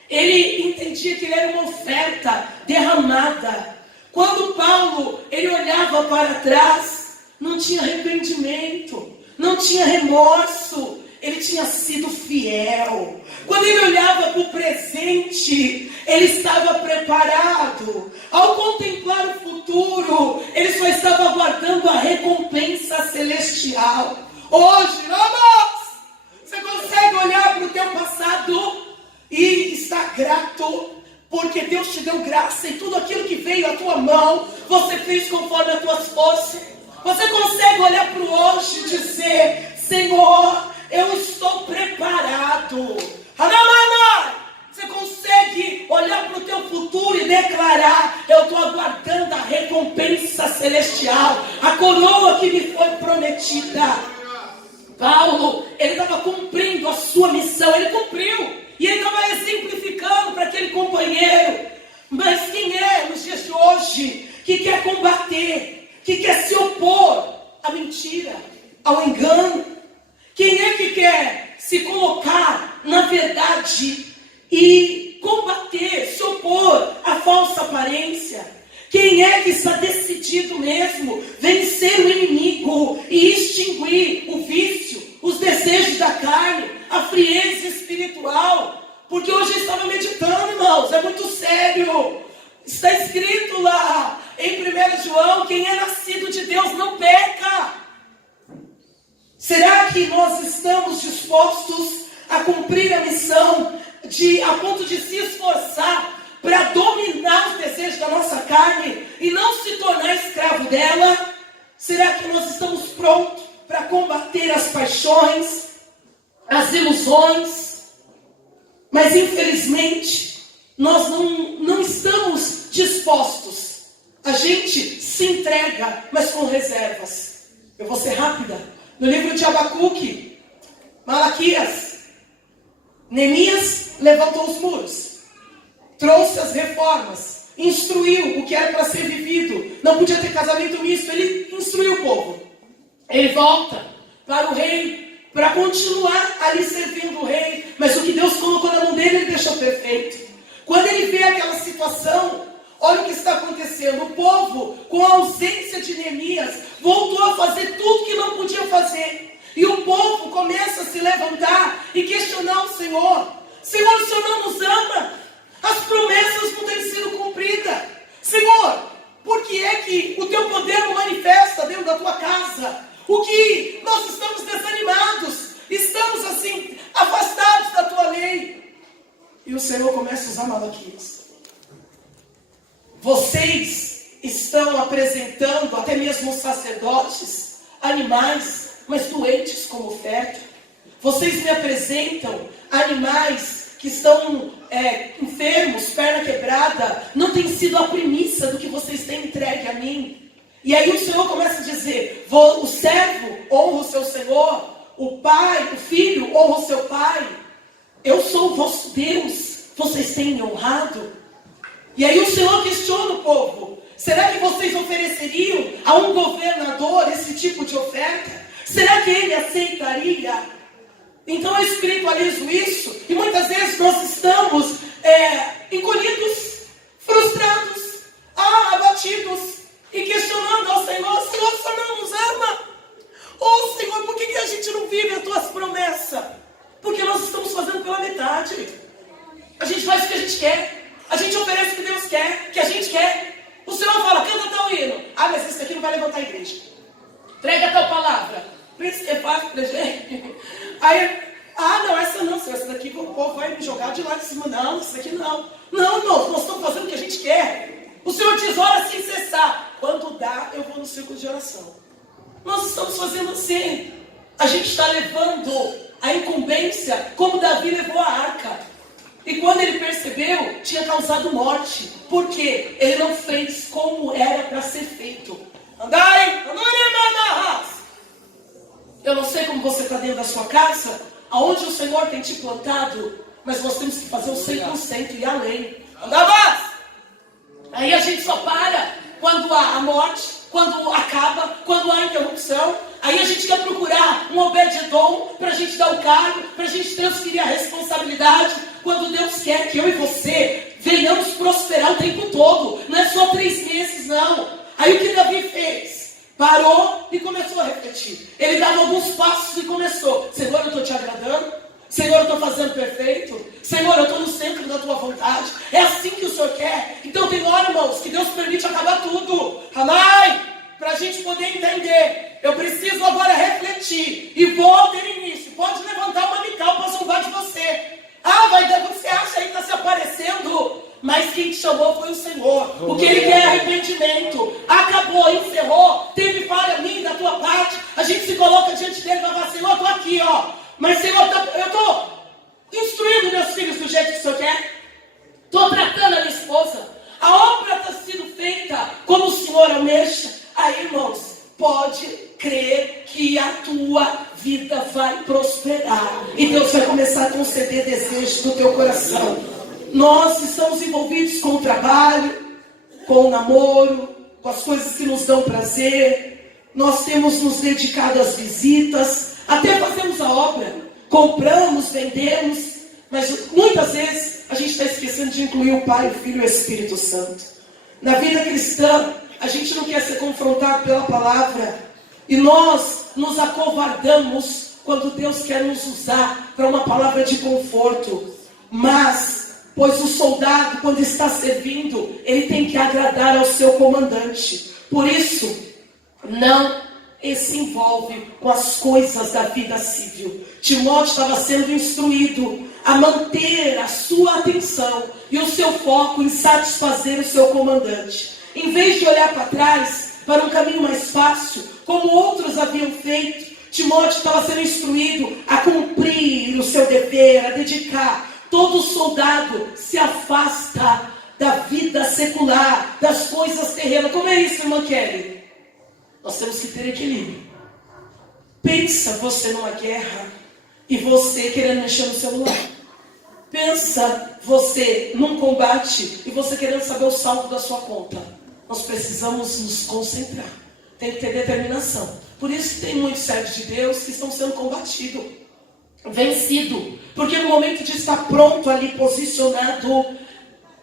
ele entendia que ele era uma oferta derramada. Quando Paulo, ele olhava para trás, não tinha arrependimento, não tinha remorso, ele tinha sido fiel. Quando ele olhava para o presente, ele estava preparado. Ao contemplar o futuro, ele só estava aguardando a recompensa celestial. Hoje, vamos! Você consegue olhar para o teu passado e está grato, porque Deus te deu graça e tudo aquilo que veio à tua mão, você fez conforme as tuas forças. Você consegue olhar para o hoje e dizer, Senhor, eu estou preparado. Você consegue olhar para o teu futuro e declarar, eu estou aguardando a recompensa celestial, a coroa que me foi prometida. Paulo, ele estava cumprindo a sua missão, ele cumpriu. E ele estava exemplificando para aquele companheiro. Mas quem é nos dias de hoje que quer combater, que quer se opor à mentira, ao engano? Quem é que quer se colocar na verdade e combater, se opor à falsa aparência? Quem é que está decidido mesmo vencer o inimigo e extinguir o vício, os desejos da carne, a frieza espiritual? Porque hoje eu estava meditando, irmãos, é muito sério. Está escrito lá em 1 João, quem é nascido de Deus não peca. Será que nós estamos dispostos a cumprir a missão a ponto de se esforçar para dominar os desejos da nossa carne e não se tornar escravo dela? Será que nós estamos prontos para combater as paixões, as ilusões? Mas infelizmente nós não estamos dispostos. A gente se entrega, mas com reservas. Eu vou ser rápida. No livro de Abacuque, Malaquias, Neemias levantou os muros, trouxe as reformas, instruiu o que era para ser vivido. Não podia ter casamento misto, ele instruiu o povo. Ele volta para o rei, para continuar ali servindo o rei, mas o que Deus colocou na mão dele, ele deixou perfeito. Quando ele vê aquela situação, Olha o que está acontecendo. O povo, com a ausência de Neemias, voltou a fazer tudo que não podia fazer. E o povo começa a se levantar e questionar o Senhor. Senhor, o Senhor não nos ama? As promessas não têm sido cumpridas. Senhor, por que é que o teu poder não manifesta dentro da tua casa? O que nós estamos desanimados, estamos assim, afastados da tua lei. E o Senhor começa a usar Malaquias. Vocês estão apresentando, até mesmo os sacerdotes, animais, mas doentes como oferta. Vocês me apresentam animais que estão enfermos, perna quebrada, não tem sido a primícia do que vocês têm entregue a mim. E aí o Senhor começa a dizer, o servo honra o seu Senhor, o pai, o filho honra o seu pai. Eu sou o vosso Deus, vocês têm me honrado? E aí o Senhor questiona o povo, será que vocês ofereceriam a um governador esse tipo de oferta? Será que ele aceitaria? Então eu espiritualizo isso, e muitas vezes nós estamos encolhidos, frustrados, abatidos, e questionando ao Senhor, Senhor, o Senhor não nos ama? Oh Senhor, por que a gente não vive as tuas promessas? Porque nós estamos fazendo pela metade. A gente faz o que a gente quer, a gente oferece o que Deus quer, que a gente quer. O Senhor fala, canta tal hino. Mas esse aqui não vai levantar a igreja. Prega tal palavra. Por isso que é fácil pra gente. Aí, não, essa não, Senhor, essa daqui o povo vai me jogar de lá de cima. Não, essa daqui não. Não, irmãos, nós estamos fazendo o que a gente quer. O Senhor diz, ora sem cessar. Quando dá, eu vou no círculo de oração. Nós estamos fazendo assim. A gente está levando a incumbência como Davi levou a arca. E quando ele percebeu, tinha causado morte. Por quê? Ele não fez como era para ser feito. Andai, eu não sei como você está dentro da sua casa, aonde o Senhor tem te plantado, mas nós temos que fazer o 100% e além. Andavas! Aí a gente só para quando há a morte, quando acaba, quando há interrupção. Aí a gente quer procurar um Obed-Edom para a gente dar o cargo, para a gente transferir a responsabilidade, quando Deus quer que eu e você venhamos prosperar o tempo todo. Não é só 3 meses, não. Aí o que Davi fez? Parou e começou a refletir. Ele dava alguns passos e começou. Senhor, eu estou te agradando? Senhor, eu estou fazendo perfeito? Senhor, eu estou no centro da tua vontade? É assim que o Senhor quer? Então tem hora, irmãos, que Deus permite acabar tudo. Amai! Para a gente poder entender. Eu preciso agora refletir. E vou ter início. Pode levantar uma mical para zombar de você. Vai dar, você acha aí que está se aparecendo? Mas quem te chamou foi o Senhor. O que Ele quer é arrependimento. Acabou, encerrou. Teve falha minha da tua parte. A gente se coloca diante dele e vai falar, Senhor, eu estou aqui, ó. Mas Senhor, eu estou instruindo meus filhos do jeito que o Senhor quer. Estou tratando a minha esposa. A obra está sendo feita como o Senhor almeja. Aí, irmãos, pode crer que a tua vida vai prosperar. E Deus vai começar a conceder desejos do teu coração. Nós estamos envolvidos com o trabalho, com o namoro, com as coisas que nos dão prazer. Nós temos nos dedicado às visitas, até fazemos a obra, compramos, vendemos, mas muitas vezes a gente está esquecendo de incluir o Pai, o Filho e o Espírito Santo. Na vida cristã, a gente não quer ser confrontado pela palavra, e nós nos acovardamos quando Deus quer nos usar para uma palavra de conforto. Pois o soldado, quando está servindo, ele tem que agradar ao seu comandante. Por isso, não se envolve com as coisas da vida civil. Timóteo estava sendo instruído a manter a sua atenção e o seu foco em satisfazer o seu comandante. Em vez de olhar para trás, para um caminho mais fácil, como outros haviam feito, Timóteo estava sendo instruído a cumprir o seu dever, a dedicar. Todo soldado se afasta da vida secular, das coisas terrenas. Como é isso, irmã Kelly? Nós temos que ter equilíbrio. Pensa você numa guerra e você querendo mexer no celular. Pensa você num combate e você querendo saber o saldo da sua conta. Nós precisamos nos concentrar. Tem que ter determinação. Por isso que tem muitos servos de Deus que estão sendo combatidos, vencido, porque no momento de estar pronto ali, posicionado,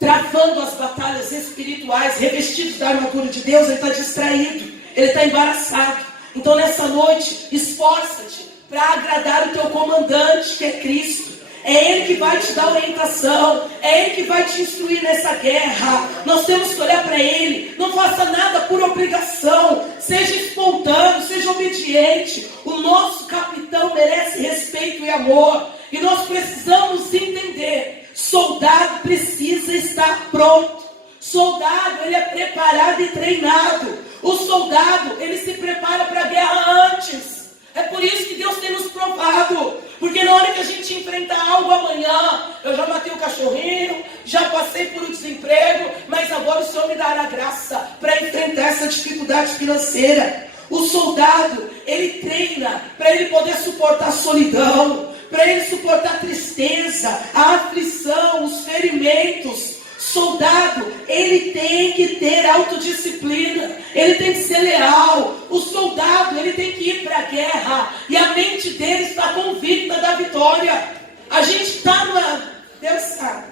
travando as batalhas espirituais, revestido da armadura de Deus, ele está distraído, ele está embaraçado. Então nessa noite, esforça-te para agradar o teu comandante, que é Cristo. É Ele que vai te dar orientação, é Ele que vai te instruir nessa guerra. Nós temos que olhar para Ele. Não faça nada por obrigação, seja espontâneo, seja obediente. O nosso capitão merece respeito e amor, e nós precisamos entender: soldado precisa estar pronto. Soldado, ele é preparado e treinado. O soldado, ele se prepara para a guerra antes. É por isso que Deus tem nos provado. Porque na hora que a gente enfrentar algo amanhã, eu já matei o cachorrinho, já passei por um desemprego, mas agora o Senhor me dará graça para enfrentar essa dificuldade financeira. O soldado, ele treina para ele poder suportar a solidão, para ele suportar a tristeza, a aflição, os ferimentos. Soldado, ele tem que ter autodisciplina, ele tem que ser leal. O soldado, ele tem que ir para a guerra, e a mente dele está convicta da vitória. A gente está numa... Deus sabe.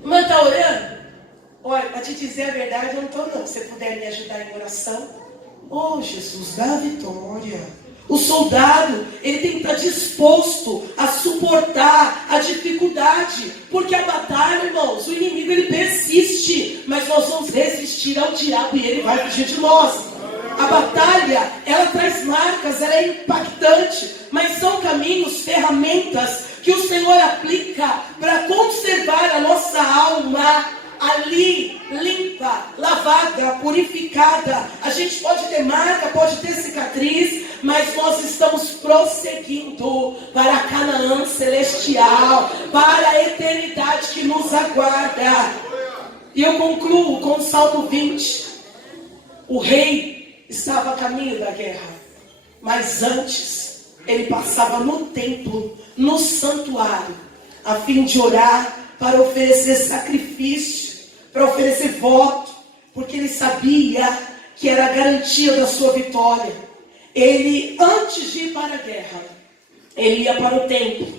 Irmã, está orando? Olha, para te dizer a verdade, eu não estou não. Se você puder me ajudar em oração. Oh, Jesus, dá a vitória. O soldado, ele tem que estar disposto a suportar a dificuldade, porque a batalha, irmãos, o inimigo ele persiste, mas nós vamos resistir ao diabo e ele vai fugir de nós. A batalha, ela traz marcas, ela é impactante, mas são caminhos, ferramentas que o Senhor aplica para conservar a nossa alma ali, limpa, lavada, purificada. A gente pode ter marca, pode ter cicatriz, mas nós estamos prosseguindo para a Canaã celestial, para a eternidade que nos aguarda. E eu concluo com o Salmo 20. O rei estava a caminho da guerra, mas antes ele passava no templo, no santuário, a fim de orar, para oferecer sacrifício, para oferecer voto, porque ele sabia que era a garantia da sua vitória. Ele, antes de ir para a guerra, ele ia para o templo,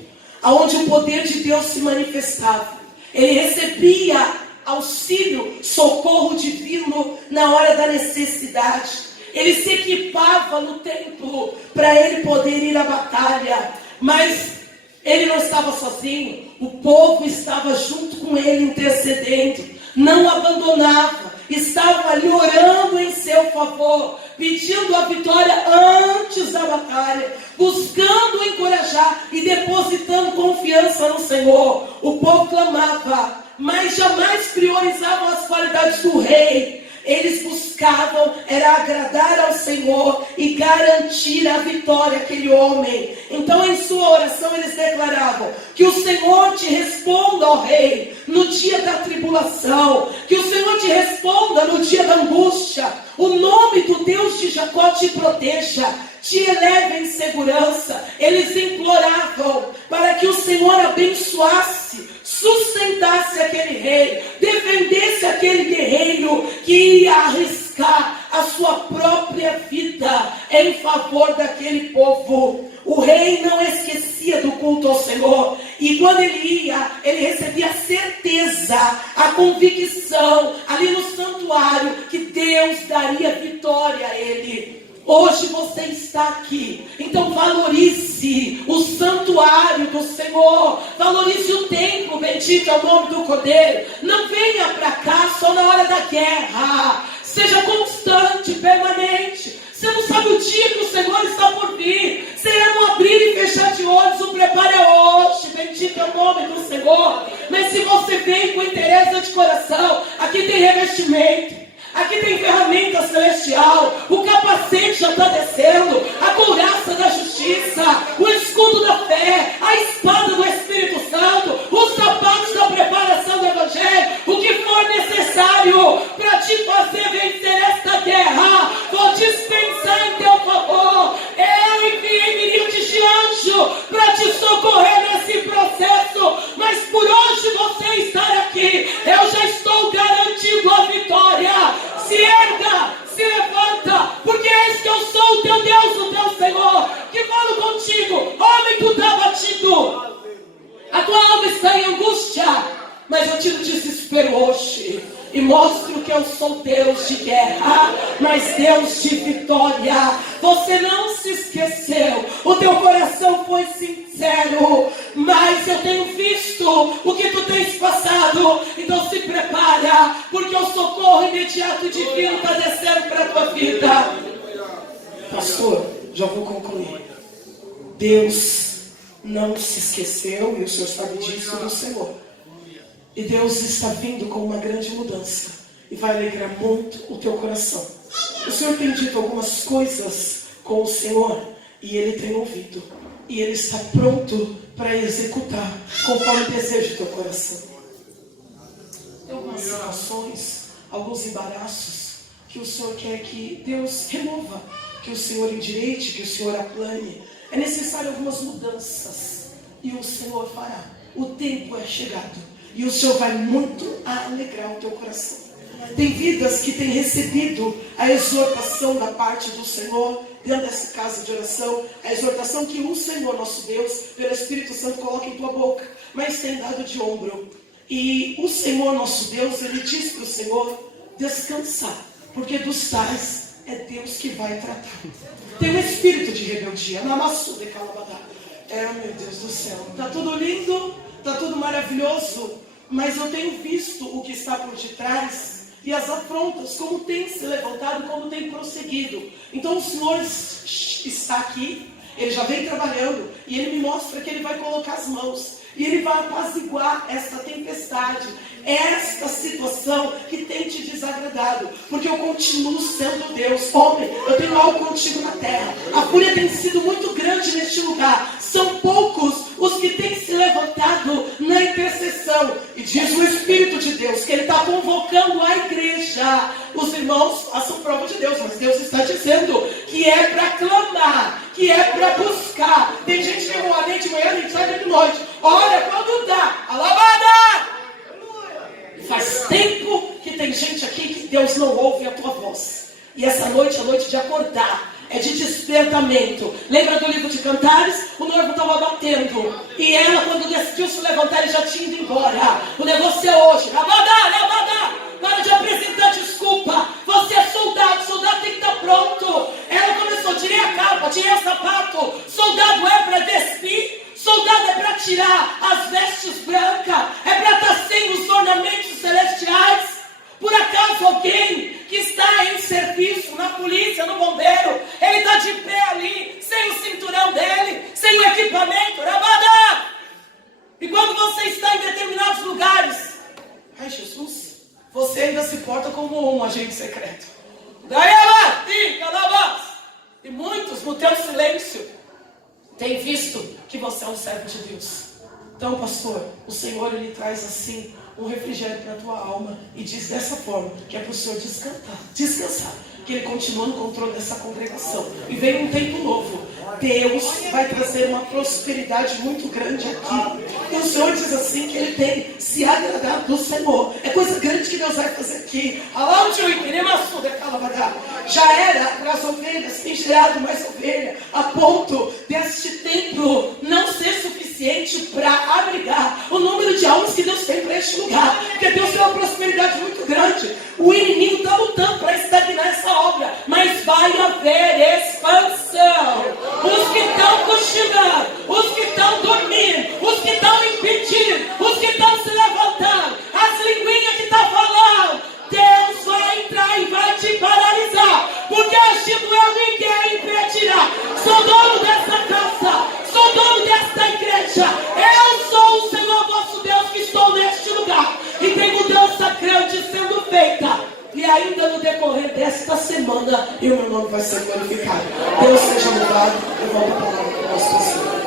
onde o poder de Deus se manifestava. Ele recebia auxílio, socorro divino na hora da necessidade. Ele se equipava no templo para ele poder ir à batalha, mas ele não estava sozinho, o povo estava junto com ele, intercedendo, não abandonava, estavam ali orando em seu favor, pedindo a vitória antes da batalha, buscando encorajar e depositando confiança no Senhor. O povo clamava, mas jamais priorizavam as qualidades do rei. Eles buscavam, era agradar ao Senhor e garantir a vitória àquele homem. Então em sua oração eles declaravam: que o Senhor te responda, ó rei, no dia da tribulação, que o Senhor te responda no dia da angústia, o nome do Deus de Jacó te proteja, te eleve em segurança. Eles imploravam para que o Senhor abençoasse, sustentasse aquele rei, defendesse aquele guerreiro que ia arriscar a sua própria vida em favor daquele povo. O rei não esquecia do culto ao Senhor, e quando ele ia, ele recebia a certeza, a convicção ali no santuário que Deus daria vitória a ele. Hoje você está aqui, então valorize o santuário do Senhor, valorize o templo, bendito é o nome do Cordeiro. Não venha para cá só na hora da guerra, seja constante, permanente. Você não sabe o dia que o Senhor está por vir, será no abrir e fechar de olhos, o preparo é hoje, bendito é o nome do Senhor. Mas se você vem com interesse de coração, aqui tem revestimento, aqui tem ferramenta celestial, o capacete já está descendo, a couraça da justiça, o escudo da fé, a espada do Espírito Santo, os sapatos da preparação do Evangelho, o que for necessário para te fazer vencer esta guerra, vou dispensar em teu favor. Eu enviei miríades de anjo para te socorrer nesse processo, mas por hoje você estar aqui, eu já estou garantindo a vitória. Se erga, se levanta, porque esse Deus de guerra, mas Deus de vitória. Você não se esqueceu, o teu coração foi sincero, mas eu tenho visto o que tu tens passado. Então se prepara, porque o socorro imediato divino está descendo para a tua vida. Pastor, já vou concluir. Deus não se esqueceu, e o Senhor sabe disso, do Senhor. E Deus está vindo com uma grande mudança e vai alegrar muito o teu coração. O Senhor tem dito algumas coisas com o Senhor e Ele tem ouvido. E Ele está pronto para executar conforme o desejo do teu coração. Tem algumas situações, alguns embaraços que o Senhor quer que Deus remova, que o Senhor endireite, que o Senhor aplane. É necessário algumas mudanças e o Senhor fará. O tempo é chegado e o Senhor vai muito alegrar o teu coração. Tem vidas que têm recebido a exortação da parte do Senhor dentro dessa casa de oração, a exortação que o Senhor, nosso Deus, pelo Espírito Santo, coloca em tua boca, mas tem dado de ombro. E o Senhor, nosso Deus, Ele diz para o Senhor descansar, porque dos tais é Deus que vai tratar. Tem um espírito de rebeldia, namassu de calabadá. Meu Deus do céu, está tudo lindo, está tudo maravilhoso, mas eu tenho visto o que está por detrás e as afrontas, como tem se levantado, como tem prosseguido. Então o Senhor está aqui, Ele já vem trabalhando, e Ele me mostra que Ele vai colocar as mãos, e Ele vai apaziguar esta tempestade, esta situação que tem te desagradado, porque eu continuo sendo Deus. Homem, eu tenho algo contigo na terra. A fúria tem sido muito grande neste lugar. São poucos os que têm se levantado na intercessão. E diz o Espírito de Deus que Ele está convocando a igreja. Os irmãos façam prova de Deus, mas Deus está dizendo que é para clamar, que é para buscar. Tem gente que não ora nem de manhã, nem de tarde, nem de noite. Olha quando dá. Alabada! Faz tempo que tem gente aqui que Deus não ouve a tua voz. E essa noite é noite de acordar, é de despertamento. Lembra do livro de Cantares? O noivo estava batendo, e ela, quando decidiu se levantar, ele já tinha ido embora. O negócio é hoje. Na hora de apresentar desculpa. Você é soldado, soldado tem que estar pronto. Ela começou, tirei a capa, tirei o sapato. Soldado é para despir, soldado é para tirar as vestes brancas, é para estar sem os ornamentos celestiais. Por acaso alguém que está em serviço, na polícia, no bombeiro, ele está de pé ali, sem o cinturão dele, sem o equipamento, rabada! E quando você está em determinados lugares, ai Jesus, você ainda se porta como um agente secreto. E muitos, no teu silêncio, têm visto que você é um servo de Deus. Então, pastor, o Senhor, Ele traz assim um refrigério para a tua alma e diz dessa forma que é para o Senhor descansar, que Ele continua no controle dessa congregação. E vem um tempo novo. Deus vai trazer uma prosperidade muito grande aqui. E o Senhor diz assim que Ele tem se agradado do Senhor. É coisa grande que Deus vai fazer aqui. Já era para as ovelhas, tem gerado mais ovelha, a ponto deste templo não ser suficiente para abrigar o número de almas que Deus tem para este lugar. Porque Deus tem uma prosperidade muito grande. O inimigo está lutando para estagnar essa obra, mas vai haver expansão. Os que estão cochilando, os que estão dormindo, os que estão impedindo, os que estão se levantando, as linguinhas que estão falando, Deus vai entrar e vai te paralisar, porque agindo eu ninguém impedirá. Sou dono dessa casa, sou dono desta igreja, eu sou o Senhor vosso Deus que estou neste lugar, e tem mudança grande sendo feita. E ainda no decorrer desta semana, e o meu nome vai ser glorificado. Deus seja louvado. Eu volto a palavra para o nosso Senhor.